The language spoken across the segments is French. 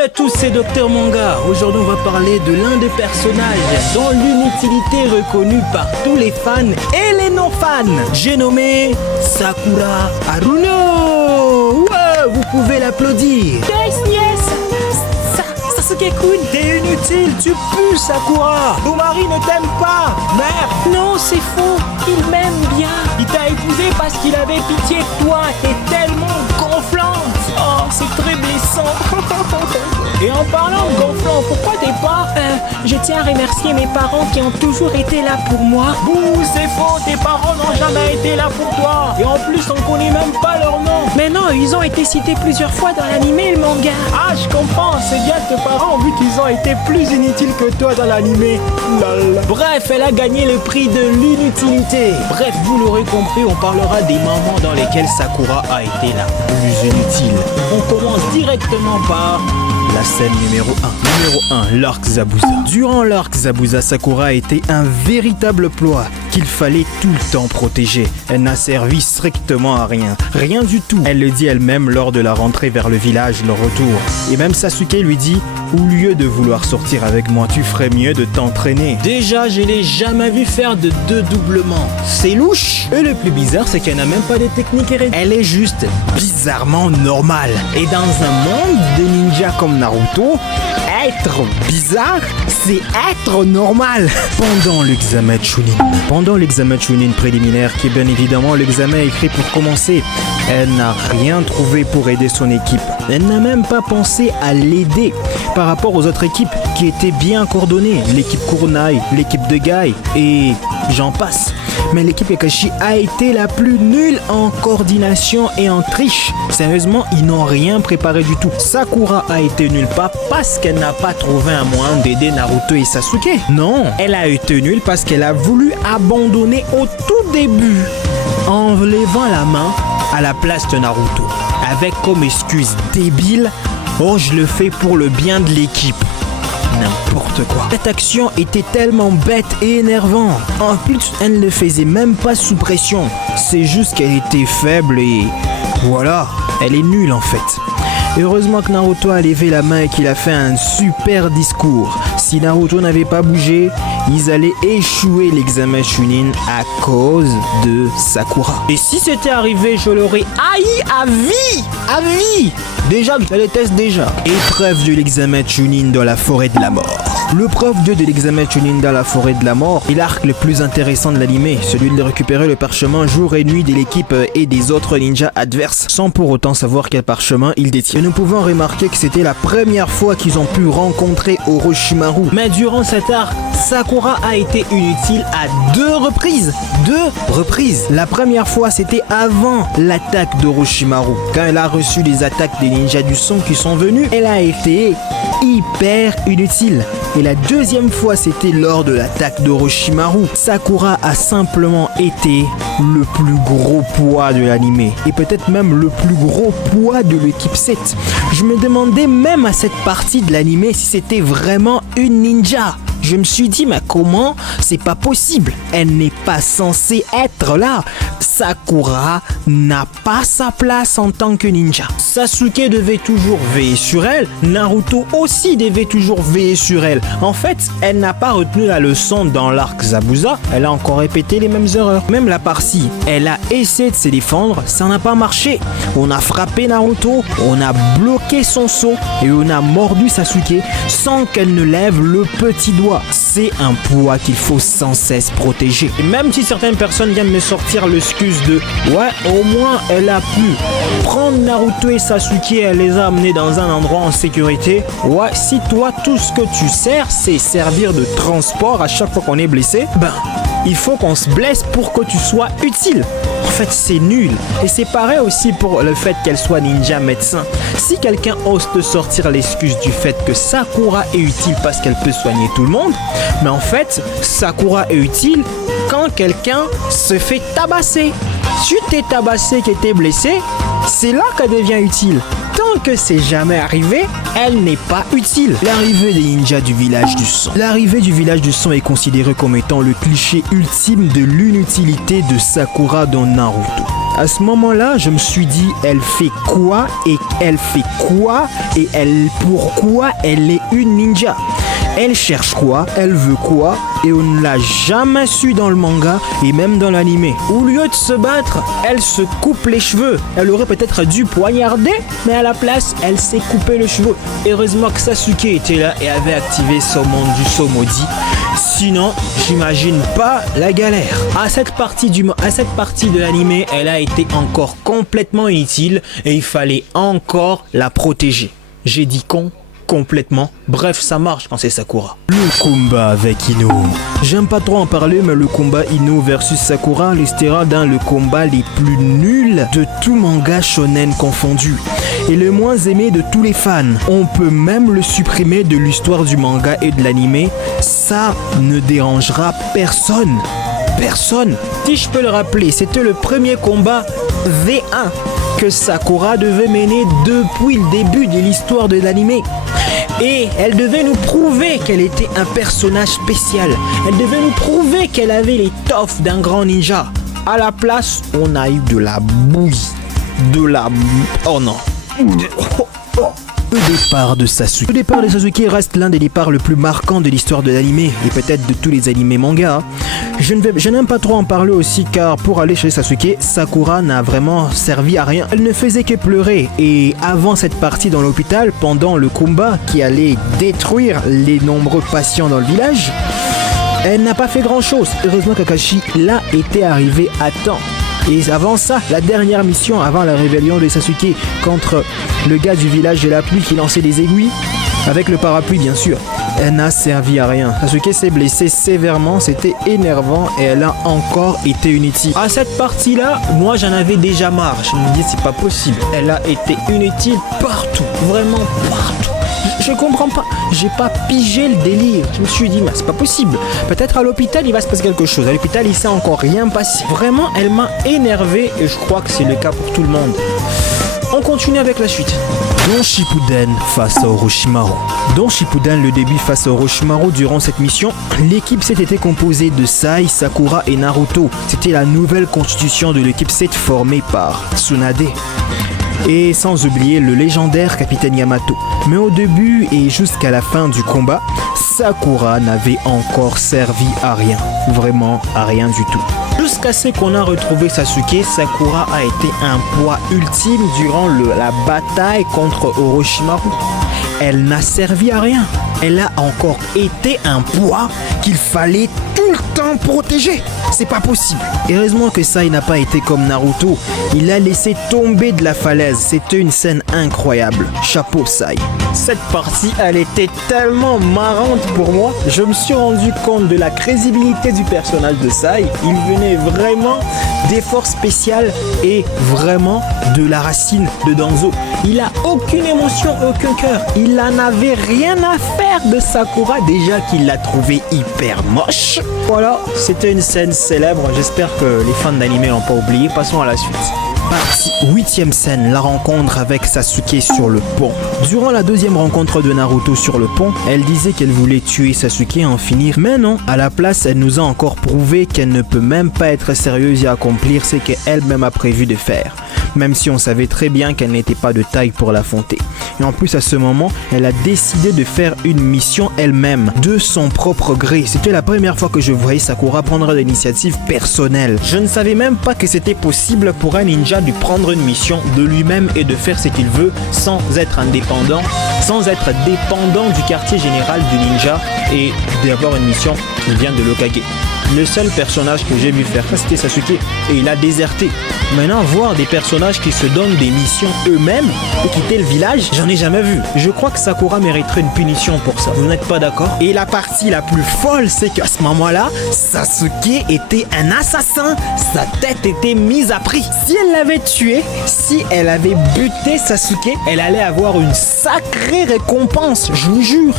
Salut à tous, c'est Dr Manga. Aujourd'hui, on va parler de l'un des personnages dont l'inutilité est reconnue par tous les fans et les non-fans. J'ai nommé Sakura Haruno. Ouais, vous pouvez l'applaudir. Sasuke-kun, T'es inutile, tu pues Sakura. Ton mari ne t'aime pas. Merde. non, c'est faux. Il m'aime bien. Il t'a épousé parce qu'il avait pitié de toi. T'es tellement gonflante. Oh, c'est très blessant. Et en parlant de gonflant, pourquoi t'es pas... Je tiens à remercier mes parents qui ont toujours été là pour moi. Bouh, c'est faux, tes parents n'ont jamais été là pour toi. Et en plus, on connaît même pas leur nom. Mais non, ils ont été cités plusieurs fois dans l'anime et le manga. Ah, je comprends, c'est bien tes parents vu qu'ils ont été plus inutiles que toi dans l'animé. Lol. Bref, elle a gagné le prix de l'inutilité. Bref, vous l'aurez compris, on parlera des moments dans lesquels Sakura a été la plus inutile. On commence directement par... la scène numéro 1. Numéro 1, l'arc Zabuza. Durant l'arc Zabuza, Sakura était un véritable ploie qu'il fallait tout le temps protéger. Elle n'a servi strictement à rien. Rien du tout. Elle le dit elle-même lors de la rentrée vers le village, le retour. Et même Sasuke lui dit, au lieu de vouloir sortir avec moi, tu ferais mieux de t'entraîner. Déjà, je l'ai jamais vu faire de 2 doublements. C'est louche. Et le plus bizarre, c'est qu'elle n'a même pas de technique héréditaire. Elle est juste bizarrement normale. Et dans un monde de ninjas comme Naruto, être bizarre, c'est être normal. Pendant l'examen Chunin. Pendant l'examen Chunin préliminaire, qui est bien évidemment l'examen écrit pour commencer, elle n'a rien trouvé pour aider son équipe. Elle n'a même pas pensé à l'aider par rapport aux autres équipes qui étaient bien coordonnées. L'équipe Kuronai, l'équipe de Gai et j'en passe. Mais l'équipe Kakashi a été la plus nulle en coordination et en triche. Sérieusement, ils n'ont rien préparé du tout. Sakura a été nulle pas parce qu'elle n'a pas trouvé un moyen d'aider Naruto et Sasuke. Non, elle a été nulle parce qu'elle a voulu abandonner au tout début en levant la main à la place de Naruto. Avec comme excuse débile, oh je le fais pour le bien de l'équipe. N'importe quoi. Cette action était tellement bête et énervante. En plus, elle ne le faisait même pas sous pression. C'est juste qu'elle était faible et... voilà, elle est nulle en fait. Heureusement que Naruto a levé la main et qu'il a fait un super discours. Si Naruto n'avait pas bougé, ils allaient échouer l'examen Chunin à cause de Sakura. Et si c'était arrivé, je l'aurais haï à vie. À vie. Déjà, je la déteste déjà. Épreuve de l'examen Chunin dans la forêt de la mort. Le prof 2 de l'examen Chunin dans la forêt de la mort est l'arc le plus intéressant de l'anime, celui de récupérer le parchemin jour et nuit de l'équipe et des autres ninjas adverses, sans pour autant savoir quel parchemin ils détiennent. Et nous pouvons remarquer que c'était la première fois qu'ils ont pu rencontrer Orochimaru. Mais durant cet arc, Sakura a été inutile à 2 reprises. 2 reprises. La première fois, c'était avant l'attaque d'Orochimaru. Quand elle a reçu les attaques des ninjas du son qui sont venus, elle a été hyper inutile. Et la deuxième fois, c'était lors de l'attaque d'Orochimaru. Sakura a simplement été le plus gros poids de l'anime. Et peut-être même le plus gros poids de l'équipe 7. Je me demandais même à cette partie de l'anime si c'était vraiment une ninja. Je me suis dit, mais comment? C'est pas possible. Elle n'est pas censée être là. Sakura n'a pas sa place en tant que ninja. Sasuke devait toujours veiller sur elle. Naruto aussi devait toujours veiller sur elle. En fait, elle n'a pas retenu la leçon dans l'arc Zabuza. Elle a encore répété les mêmes erreurs. Même la partie, elle a essayé de se défendre. Ça n'a pas marché. On a frappé Naruto. On a bloqué son saut. Et on a mordu Sasuke sans qu'elle ne lève le petit doigt. C'est un poids qu'il faut sans cesse protéger. Et même si certaines personnes viennent me sortir l'excuse de ouais, au moins elle a pu prendre Naruto et Sasuke, elle les a amenés dans un endroit en sécurité. Ouais, si toi tout ce que tu sers c'est servir de transport à chaque fois qu'on est blessé, ben il faut qu'on se blesse pour que tu sois utile. En fait, c'est nul. Et c'est pareil aussi pour le fait qu'elle soit ninja médecin. Si quelqu'un ose te sortir l'excuse du fait que Sakura est utile parce qu'elle peut soigner tout le monde, mais en fait, Sakura est utile quand quelqu'un se fait tabasser. Si tu t'es tabassé, que t'es blessé, c'est là qu'elle devient utile. Tant que c'est jamais arrivé, elle n'est pas utile. L'arrivée des ninjas du village du son. L'arrivée du village du son est considérée comme étant le cliché ultime de l'inutilité de Sakura dans Naruto. À ce moment-là, je me suis dit, elle fait quoi et pourquoi elle est une ninja? Elle cherche quoi? Elle veut quoi? Et on ne l'a jamais su dans le manga et même dans l'anime. Au lieu de se battre, elle se coupe les cheveux. Elle aurait peut-être dû poignarder, mais à la place, elle s'est coupé les cheveux. Heureusement que Sasuke était là et avait activé son monde du saut maudit. Sinon, j'imagine pas la galère. À cette partie de l'anime, elle a été encore complètement inutile et il fallait encore la protéger. J'ai dit complètement. Bref, ça marche quand c'est Sakura. Le combat avec Ino. J'aime pas trop en parler, mais le combat Ino versus Sakura restera dans le combat les plus nuls de tout manga shonen confondu. Et le moins aimé de tous les fans. On peut même le supprimer de l'histoire du manga et de l'anime. Ça ne dérangera personne. Personne. Si je peux le rappeler, c'était le premier combat V1 que Sakura devait mener depuis le début de l'histoire de l'anime. Et elle devait nous prouver qu'elle était un personnage spécial. Elle devait nous prouver qu'elle avait l'étoffe d'un grand ninja. À la place, on a eu de la bouillie. Oh non. Le départ de Sasuke. Le départ de Sasuke reste l'un des départs le plus marquants de l'histoire de l'anime et peut-être de tous les animés mangas. Je n'aime pas trop en parler aussi car pour aller chez Sasuke, Sakura n'a vraiment servi à rien. Elle ne faisait que pleurer et avant cette partie dans l'hôpital, pendant le combat qui allait détruire les nombreux patients dans le village, elle n'a pas fait grand chose. Heureusement Kakashi là était arrivé à temps. Et avant ça, la dernière mission avant la rébellion de Sasuke contre le gars du village de la pluie qui lançait des aiguilles, avec le parapluie bien sûr, elle n'a servi à rien. Sasuke s'est blessé sévèrement, c'était énervant et elle a encore été inutile. À cette partie-là, moi j'en avais déjà marre. Je me dis c'est pas possible. Elle a été inutile partout, vraiment partout. Je comprends pas, j'ai pas pigé le délire. Je me suis dit, mais c'est pas possible. Peut-être à l'hôpital il va se passer quelque chose. À l'hôpital il s'est encore rien passé. Vraiment, elle m'a énervé et je crois que c'est le cas pour tout le monde. On continue avec la suite. Don Shippuden face à Orochimaru. Don Shippuden, le début face à Orochimaru durant cette mission, l'équipe 7 était composée de Sai, Sakura et Naruto. C'était la nouvelle constitution de l'équipe 7 formée par Tsunade. Et sans oublier le légendaire capitaine Yamato. Mais au début et jusqu'à la fin du combat, Sakura n'avait encore servi à rien. Vraiment à rien du tout. Jusqu'à ce qu'on a retrouvé Sasuke, Sakura a été un poids ultime durant la bataille contre Orochimaru. Elle n'a servi à rien. Elle a encore été un poids qu'il fallait tout le temps protéger. C'est pas possible. Heureusement que Sai n'a pas été comme Naruto. Il a laissé tomber de la falaise. C'était une scène incroyable. Chapeau Sai. Cette partie, elle était tellement marrante pour moi. Je me suis rendu compte de la crédibilité du personnage de Sai. Il venait vraiment des forces spéciales et vraiment de la racine de Danzo. Il a aucune émotion, aucun cœur. Il en avait rien à faire de Sakura, déjà qu'il l'a trouvé hyper moche. Voilà, c'était une scène célèbre. J'espère que les fans d'anime n'ont pas oublié. Passons à la suite. Partie 8e scène, la rencontre avec Sasuke sur le pont. Durant la deuxième rencontre de Naruto sur le pont, elle disait qu'elle voulait tuer Sasuke et en finir. Mais non, à la place, elle nous a encore prouvé qu'elle ne peut même pas être sérieuse et accomplir ce qu'elle-même a prévu de faire. Même si on savait très bien qu'elle n'était pas de taille pour l'affronter. Et en plus à ce moment, elle a décidé de faire une mission elle-même, de son propre gré. C'était la première fois que je voyais Sakura prendre l'initiative personnelle. Je ne savais même pas que c'était possible pour un ninja de prendre une mission de lui-même et de faire ce qu'il veut sans être indépendant, sans être dépendant du quartier général du ninja et d'avoir une mission qui vient de l'Hokage. Le seul personnage que j'ai vu faire ça, c'était Sasuke et il a déserté. Maintenant, voir des personnages qui se donnent des missions eux-mêmes et quitter le village, j'en ai jamais vu. Je crois que Sakura mériterait une punition pour ça. Vous n'êtes pas d'accord? Et la partie la plus folle, c'est qu'à ce moment-là, Sasuke était un assassin. Sa tête était mise à prix. Si elle l'avait tué, si elle avait buté Sasuke, elle allait avoir une sacrée récompense, je vous jure.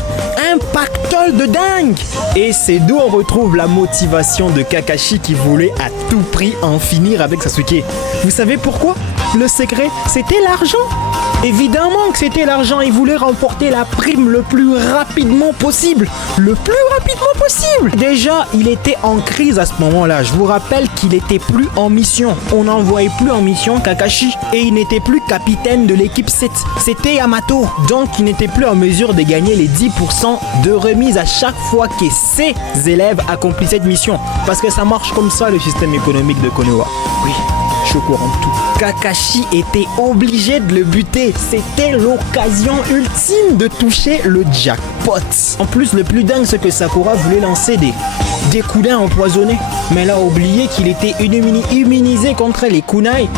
Un pactole de dingue. Et c'est d'où on retrouve la motivation motivation de Kakashi qui voulait à tout prix en finir avec Sasuke. Vous savez pourquoi? Le secret, c'était l'argent. Évidemment que c'était l'argent, il voulait remporter la prime le plus rapidement possible. Le plus rapidement possible. Déjà, il était en crise à ce moment-là. Je vous rappelle qu'il était plus en mission. On n'envoyait plus en mission Kakashi. Et il n'était plus capitaine de l'équipe 7. C'était Yamato. Donc, il n'était plus en mesure de gagner les 10% de remise à chaque fois que ses élèves accomplissaient cette mission. Parce que ça marche comme ça, le système économique de Konoha. Oui. Je suis au courant de tout. Kakashi était obligé de le buter. C'était l'occasion ultime de toucher le jackpot. En plus, le plus dingue, c'est que Sakura voulait lancer des kunai empoisonnés. Mais elle a oublié qu'il était immunisé contre les kunai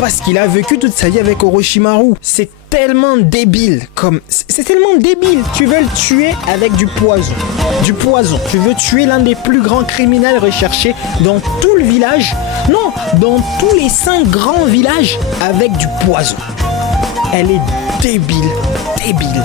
parce qu'il a vécu toute sa vie avec Orochimaru. C'est tellement débile. C'est tellement débile. Tu veux le tuer avec du poison. Du poison. Tu veux tuer l'un des plus grands criminels recherchés dans tout le village. Non, dans tous les 5 grands villages avec du poison. Elle est débile. Débile.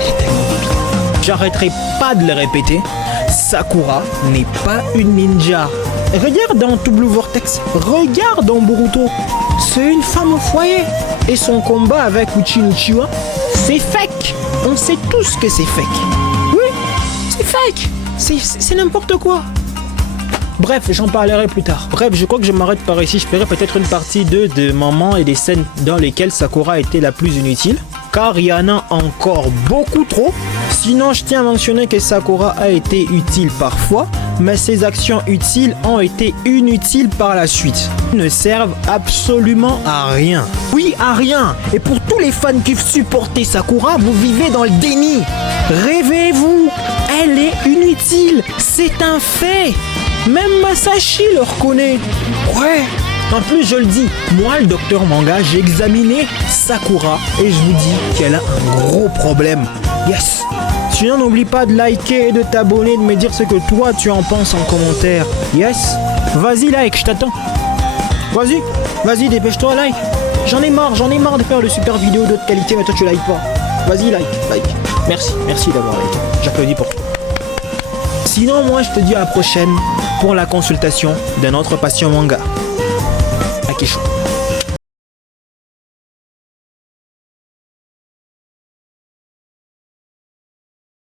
Elle est tellement débile. J'arrêterai pas de le répéter. Sakura n'est pas une ninja. Regarde dans Tout Blue Vortex. Regarde dans Boruto. C'est une femme au foyer. Et son combat avec Uchiha Uchiwa, c'est fake. On sait tous que c'est fake. Oui, c'est fake. C'est n'importe quoi. Bref, j'en parlerai plus tard. Bref, je crois que je m'arrête par ici. Je ferai peut-être une partie 2 de moments et des scènes dans lesquelles Sakura était la plus inutile. Car il y en a encore beaucoup trop. Sinon, je tiens à mentionner que Sakura a été utile parfois, mais ses actions utiles ont été inutiles par la suite. Elles ne servent absolument à rien. Oui, à rien. Et pour tous les fans qui supportaient Sakura, vous vivez dans le déni. Réveillez-vous. Elle est inutile. C'est un fait. Même Masashi le reconnaît. Ouais. En plus, je le dis, moi, le docteur Manga, j'ai examiné Sakura et je vous dis qu'elle a un gros problème. Yes. Sinon, n'oublie pas de liker et de t'abonner, de me dire ce que toi, tu en penses en commentaire. Yes. Vas-y, like, je t'attends. Vas-y, dépêche-toi, like. J'en ai marre de faire de super vidéos de qualité, mais toi, tu likes pas. Vas-y, like. Merci d'avoir liké. J'applaudis pour toi. Sinon, moi, je te dis à la prochaine pour la consultation d'un autre patient manga. Akisho.